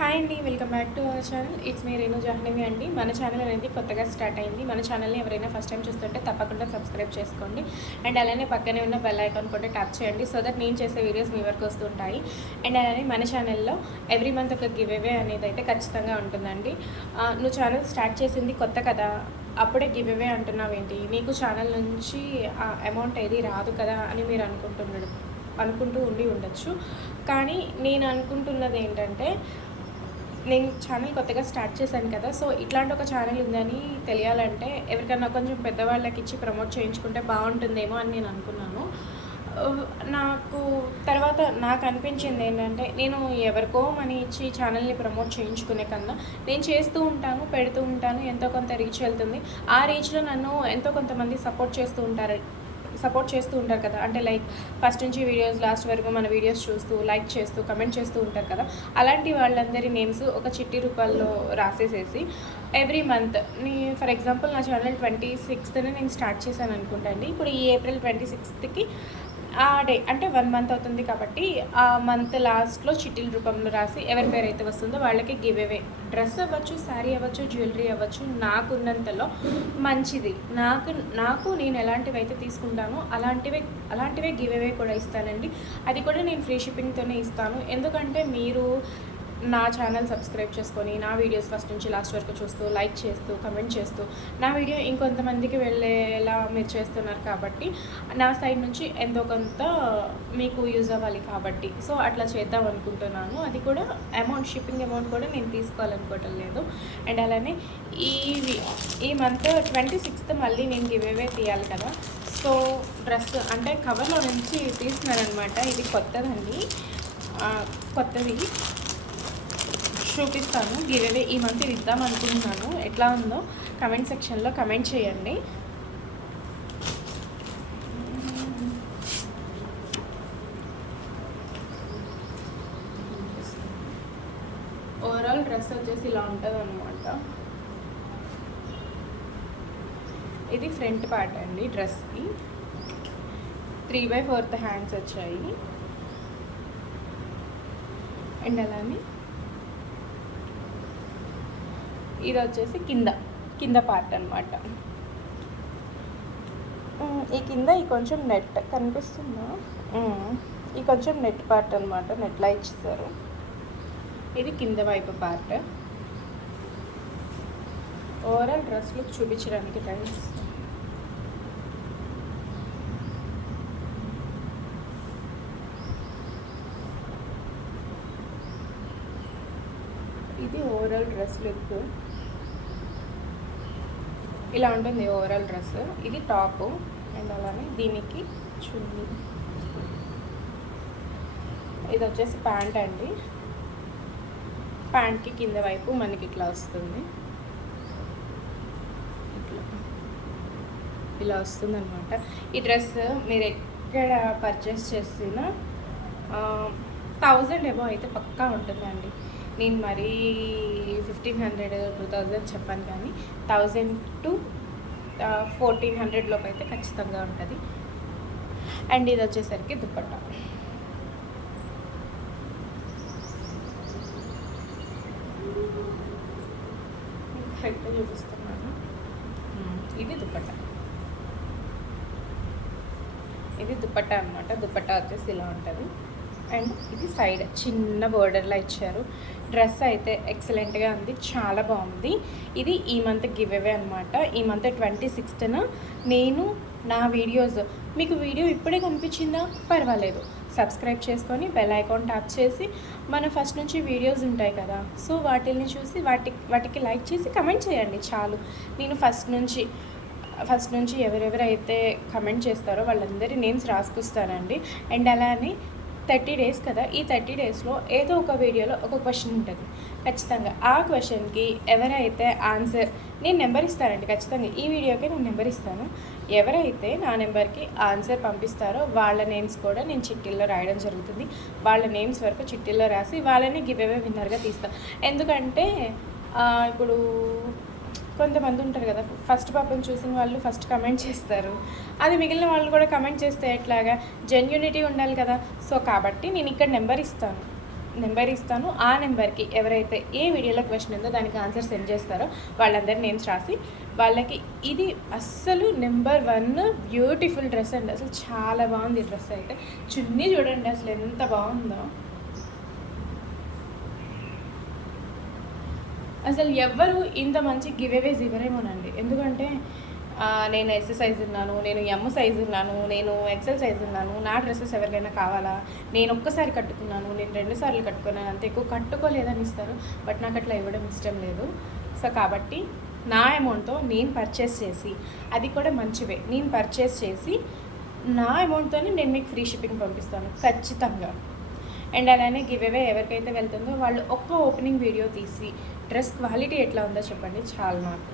Hi అండి, welcome back to our channel. It's me Renu Jahnavi అండి. మన ఛానల్ అనేది కొత్తగా స్టార్ట్ అయింది. మన ఛానల్ని ఎవరైనా ఫస్ట్ టైం చూస్తుంటే తప్పకుండా సబ్స్క్రైబ్ చేసుకోండి. అండ్ అలానే పక్కనే ఉన్న బెల్ ఐకాన్ కూడా ట్యాప్ చేయండి, సో దట్ నేను చేసే వీడియోస్ మీ వరకు వస్తుంటాయి. అండ్ అలానే మన ఛానల్లో ఎవ్రీ మంత్ ఒక గివ్ అవే అనేది అయితే ఖచ్చితంగా ఉంటుందండి. నువ్వు ఛానల్ స్టార్ట్ చేసింది కొత్త కదా, అప్పుడే గివ్ అవే అంటున్నావేంటి, నీకు ఛానల్ నుంచి అమౌంట్ ఏది రాదు కదా అని మీరు అనుకుంటూ ఉండొచ్చు. కానీ నేను అనుకుంటున్నది ఏంటంటే, నేను ఛానల్ కొత్తగా స్టార్ట్ చేశాను కదా, సో ఇట్లాంటి ఒక ఛానల్ ఉందని తెలియాలంటే ఎవరికైనా కొంచెం పెద్దవాళ్ళకి ఇచ్చి ప్రమోట్ చేయించుకుంటే బాగుంటుందేమో అని నేను అనుకున్నాను. నాకు అనిపించింది ఏంటంటే, నేను ఎవరికో మనీ ఇచ్చి ఛానల్ని ప్రమోట్ చేయించుకునే కన్నా నేను చేస్తూ ఉంటాను, పెడుతూ ఉంటాను, ఎంతో కొంత రీచ్ వెళ్తుంది. ఆ రీచ్లో నన్ను ఎంతో కొంతమంది సపోర్ట్ చేస్తూ ఉంటారు కదా. అంటే లైక్ ఫస్ట్ నుంచి వీడియోస్ లాస్ట్ వరకు మన వీడియోస్ చూస్తూ, లైక్ చేస్తూ, కమెంట్ చేస్తూ ఉంటారు కదా. అలాంటి వాళ్ళందరి నేమ్స్ ఒక చిట్టి రూపాల్లో రాసేసేసి ఎవ్రీ మంత్ ఫర్ ఎగ్జాంపుల్ నా ఛానల్ 26th నేను స్టార్ట్ చేశాను అనుకుంటా అండి. ఇప్పుడు ఈ ఏప్రిల్ 26th ఆ డే అంటే 1 మంత్ అవుతుంది కాబట్టి ఆ మంత్ లాస్ట్లో చిట్టీల రూపంలో రాసి ఎవరి పేరు అయితే వస్తుందో వాళ్ళకి గివ్ అవే, డ్రెస్ అవ్వచ్చు, శారీ అవ్వచ్చు, జ్యువెలరీ అవ్వచ్చు, నాకున్నంతలో మంచిది, నేను ఎలాంటివి అయితే తీసుకుంటానో అలాంటివే గివ్ అవే కూడా ఇస్తానండి. అది కూడా నేను ఫ్రీ షిప్పింగ్తోనే ఇస్తాను. ఎందుకంటే మీరు నా ఛానల్ సబ్స్క్రైబ్ చేసుకొని నా వీడియోస్ ఫస్ట్ నుంచి లాస్ట్ వరకు చూస్తూ, లైక్ చేస్తూ, కమెంట్ చేస్తూ నా వీడియో ఇంకొంతమందికి వెళ్ళేలా మీరు చేస్తున్నారు కాబట్టి నా సైడ్ నుంచి ఎంతో కొంత మీకు యూజ్ అవ్వాలి కాబట్టి సో అట్లా చేద్దాం అనుకుంటున్నాను. అది కూడా షిప్పింగ్ అమౌంట్ కూడా నేను తీసుకోవాలనుకోవటం లేదు. అండ్ అలానే ఈ మంత్ 26th మళ్ళీ నేను గివ్ అవే తీయాలి కదా. సో డ్రెస్ అంటే కవర్లో నుంచి తీస్తున్నాను అనమాట. ఇది కొత్తది చూపిస్తాను. గివ్ అవే ఈ మంత్ ఇద్దాం అనుకుంటున్నాను. ఎట్లా ఉందో కమెంట్ సెక్షన్లో కమెంట్ చేయండి. ఓవరాల్ డ్రెస్ వచ్చేసి ఇలా ఉంటుంది అనమాట. ఇది ఫ్రంట్ పార్ట్ అండి. డ్రెస్కి 3/4 హ్యాండ్స్ వచ్చాయి. అండ్ అలానే ఇది వచ్చేసి కింద పార్ట్ అనమాట. ఈ కింద కొంచెం నెట్ కనిపిస్తుందా, ఈ కొంచెం నెట్ పార్ట్ అనమాట. నెట్లా ఇచ్చేసారు. ఇది కింద వైపు పార్ట్. ఓవరాల్ డ్రెస్ లుక్ చూపించడానికి ట్రై చేస్తాను. ఇది ఓవరాల్ డ్రెస్ లుక్ ఇలా ఉంటుంది. ఓవరాల్ డ్రెస్ ఇది టాపు. అండ్ అలానే దీనికి చున్నీ. ఇది వచ్చేసి ప్యాంట్ అండి. ప్యాంట్కి కింద వైపు మనకి ఇట్లా వస్తుంది, ఇలా వస్తుంది అనమాట. ఈ డ్రెస్ మీరు ఎక్కడ పర్చేస్ చేసినా 1000 ఎబో అయితే పక్కా ఉంటుందండి. నేను మరీ 1500 2000 చెప్పాను, కానీ 1000 to 1400 లోపు అయితే ఖచ్చితంగా ఉంటుంది. అండ్ ఇది వచ్చేసరికి దుపట్టా. కరెక్ట్గా చూపిస్తున్నాను. ఇది దుపట్టా అనమాట. దుపట్టా వచ్చేసి ఇలా ఉంటుంది. అండ్ ఇది సైడ్ చిన్న బోర్డర్లా ఇచ్చారు. డ్రెస్ అయితే ఎక్సలెంట్గా ఉంది, చాలా బాగుంది. ఇది ఈ మంత్ గివ్ అవే అనమాట. ఈ మంత్ 26th నేను నా వీడియోస్, మీకు వీడియో ఇప్పుడే కనిపించిందా పర్వాలేదు, సబ్స్క్రైబ్ చేసుకొని బెల్ ఐకాన్ ట్యాప్ చేసి మన ఫస్ట్ నుంచి వీడియోస్ ఉంటాయి కదా, సో వాటిని చూసి వాటికి లైక్ చేసి కమెంట్ చేయండి చాలు. నేను ఫస్ట్ నుంచి ఎవరెవరైతే కమెంట్ చేస్తారో వాళ్ళందరి నేమ్స్ రాసుకొస్తానండి. అండ్ అలానే 30 days కదా, ఈ 30 daysలో ఏదో ఒక వీడియోలో ఒక క్వశ్చన్ ఉంటుంది ఖచ్చితంగా. ఆ క్వశ్చన్కి ఎవరైతే ఆన్సర్, నేను నెంబర్ ఇస్తానండి ఖచ్చితంగా. ఈ వీడియోకి నేను నెంబర్ ఇస్తాను. ఎవరైతే నా నెంబర్కి ఆన్సర్ పంపిస్తారో వాళ్ళ నేమ్స్ కూడా నేను చిట్టీల్లో రాయడం జరుగుతుంది. వాళ్ళ నేమ్స్ వరకు చిట్టీల్లో రాసి వాళ్ళని గివ్ అవే విన్నర్గా తీస్తాను. ఎందుకంటే ఇప్పుడు కొంతమంది ఉంటారు కదా, ఫస్ట్ పాపను చూసిన వాళ్ళు ఫస్ట్ కమెంట్ చేస్తారు, అది మిగిలిన వాళ్ళు కూడా కమెంట్ చేస్తే ఎట్లాగా, జెన్యూనిటీ ఉండాలి కదా. సో కాబట్టి నేను ఇక్కడ నెంబర్ ఇస్తాను. నెంబర్ ఇస్తాను. ఆ నెంబర్కి ఎవరైతే ఏ వీడియోలో క్వశ్చన్ ఉందో దానికి ఆన్సర్ సెండ్ చేస్తారో వాళ్ళందరి నేమ్స్ రాసి వాళ్ళకి ఇది అస్సలు నెంబర్ 1 బ్యూటిఫుల్ డ్రెస్ అండి. అసలు చాలా బాగుంది ఈ డ్రెస్ అయితే. చున్నీ చూడండి అసలు ఎంత బాగుందో. అసలు ఎవ్వరు ఇంత మంచి గివ్అవేస్ ఇవ్వరేమోనండి. ఎందుకంటే నేను ఎస్ సైజ్ ఉన్నాను, నేను ఎమ్ సైజ్ ఉన్నాను, నేను ఎక్సెల్ సైజ్ ఉన్నాను. నా డ్రెస్సెస్ ఎవరికైనా కావాలా, నేను ఒక్కసారి కట్టుకున్నాను, నేను 2 సార్లు కట్టుకున్నాను, అంత ఎక్కువ కట్టుకోలేదని ఇస్తారు. బట్ నాకు అట్లా ఇవ్వడం ఇష్టం లేదు. సో కాబట్టి నా అమౌంట్తో నేను పర్చేస్ చేసి, అది కూడా మంచివే, నేను పర్చేస్ చేసి నా అమౌంట్తోనే నేను మీకు ఫ్రీ షిప్పింగ్ పంపిస్తాను ఖచ్చితంగా. అండ్ అలానే గివ్అవే ఎవరికైతే వెళ్తుందో వాళ్ళు ఒక్క ఓపెనింగ్ వీడియో తీసి డ్రెస్ క్వాలిటీ ఎట్లా ఉందో చెప్పండి, చాలా నాకు.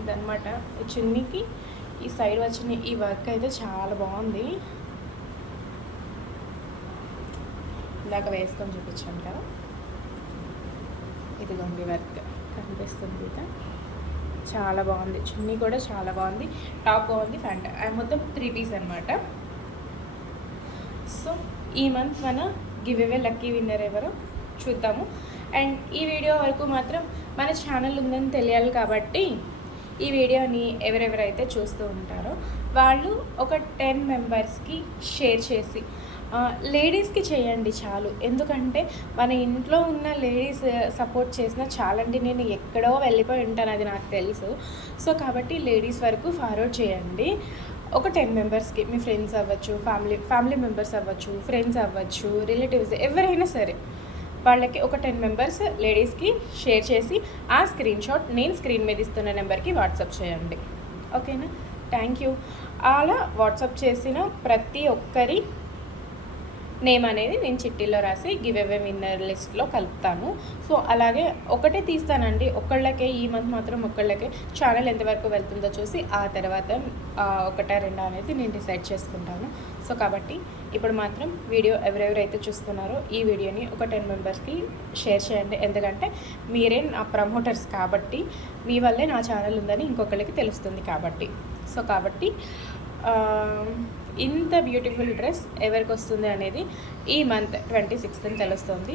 ఇదనమాట ఈ చున్నీకి ఈ సైడ్ వచ్చిన ఈ వర్క్ అయితే చాలా బాగుంది. ఇందాక వేసుకొని చూపించాను కదా, ఇదిగోండి వర్క్ కనిపిస్తుంది కదా, చాలా బాగుంది. చున్నీ కూడా చాలా బాగుంది, టాప్ బాగుంది, ప్యాంట్ మొత్తం 3 పీస్ అనమాట. సో ఈ మంత్ మన గివ్అవే లక్కీ విన్నర్ ఎవరో చూద్దాము. అండ్ ఈ వీడియో వరకు మాత్రం మన ఛానల్ ఉందని తెలియాలి కాబట్టి ఈ వీడియోని ఎవరెవరైతే చూస్తూ ఉంటారో వాళ్ళు ఒక 10 మెంబర్స్కి షేర్ చేసి, లేడీస్కి చేయండి చాలు. ఎందుకంటే మన ఇంట్లో ఉన్న లేడీస్ సపోర్ట్ చేసినా చాలండి. నేను ఎక్కడో వెళ్ళిపోయి ఉంటాను, అది నాకు తెలుసు. సో కాబట్టి లేడీస్ వరకు ఫార్వర్డ్ చేయండి. ఒక 10 మెంబర్స్కి, మీ ఫ్రెండ్స్ అవ్వచ్చు, ఫ్యామిలీ మెంబర్స్ అవ్వచ్చు, ఫ్రెండ్స్ అవ్వచ్చు, రిలేటివ్స్ ఎవరైనా సరే వాళ్ళకి ఒక 10 మెంబర్స్ లేడీస్కి షేర్ చేసి ఆ స్క్రీన్ షాట్ నేను స్క్రీన్ మీద ఇస్తున్న నెంబర్కి వాట్సాప్ చేయండి. ఓకేనా? Thank you. అలా వాట్సాప్ చేసిన ప్రతి ఒక్కరి నేమ్ అనేది నేను చిట్టీలో రాసి గివ్అవే విన్నర్ లిస్ట్లో కలుపుతాను. సో అలాగే ఒకటే తీస్తానండి, ఒక్కళ్ళకే. ఈ మంత్ మాత్రం ఒక్కళ్ళకే. ఛానల్ ఎంతవరకు వెళ్తుందో చూసి ఆ తర్వాత 1-2 అనేది నేను డిసైడ్ చేసుకుంటాను. సో కాబట్టి ఇప్పుడు మాత్రం వీడియో ఎవరెవరైతే చూస్తున్నారో ఈ వీడియోని ఒక 10 మెంబర్స్కి షేర్ చేయండి. ఎందుకంటే మీరే నా ప్రమోటర్స్ కాబట్టి, మీ వల్లే నా ఛానల్ ఉందని ఇంకొకరికి తెలుస్తుంది కాబట్టి. సో కాబట్టి ఇంత బ్యూటిఫుల్ డ్రెస్ ఎవరికి వస్తుంది అనేది ఈ మంత్ 26th తెలుస్తుంది.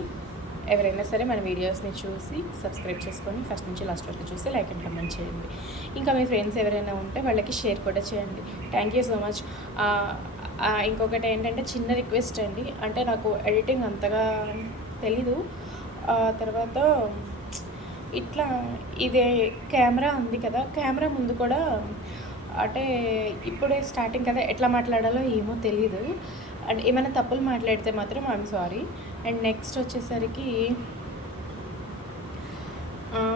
ఎవరైనా సరే మన వీడియోస్ని చూసి సబ్స్క్రైబ్ చేసుకొని ఫస్ట్ నుంచి లాస్ట్ వరకు చూసి లైక్ అండ్ కమెంట్ చేయండి. ఇంకా మీ ఫ్రెండ్స్ ఎవరైనా ఉంటే వాళ్ళకి షేర్ కూడా చేయండి. Thank you so much. ఇంకొకటి ఏంటంటే చిన్న రిక్వెస్ట్ అండి, అంటే నాకు ఎడిటింగ్ అంతగా తెలీదు. తర్వాత ఇట్లా ఇదే కెమెరా ఉంది కదా, కెమెరా ముందు కూడా అంటే ఇప్పుడే స్టార్టింగ్ కదా, ఎట్లా మాట్లాడాలో ఏమో తెలీదు. అండ్ ఏమైనా తప్పులు మాట్లాడితే మాత్రం ఐఎమ్ సారీ. అండ్ నెక్స్ట్ వచ్చేసరికి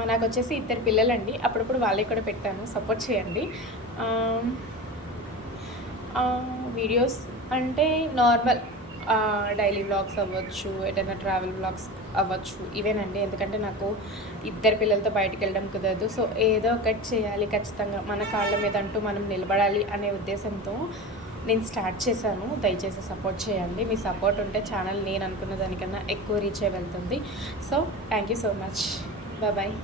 నాకు వచ్చేసి 2 పిల్లలండి. అప్పుడప్పుడు వాళ్ళకి కూడా పెట్టాను, సపోర్ట్ చేయండి. వీడియోస్ అంటే నార్మల్ డైలీ వ్లాగ్స్ అవ్వచ్చు, ఏదైనా ట్రావెల్ వ్లాగ్స్ అవ్వచ్చు, ఇవేనండి. ఎందుకంటే నాకు 2 పిల్లలతో బయటికి వెళ్ళడం కుదరదు. సో ఏదో ఒకటి చేయాలి ఖచ్చితంగా, మన కాళ్ళ మీద అంటూ మనం నిలబడాలి అనే ఉద్దేశంతో నేను స్టార్ట్ చేశాను. దయచేసి సపోర్ట్ చేయండి. మీ సపోర్ట్ ఉంటే ఛానల్ నేను అనుకున్న దానికన్నా ఎక్కువ రీచ్ అయి వెళ్తుంది. So thank you so much. Bye.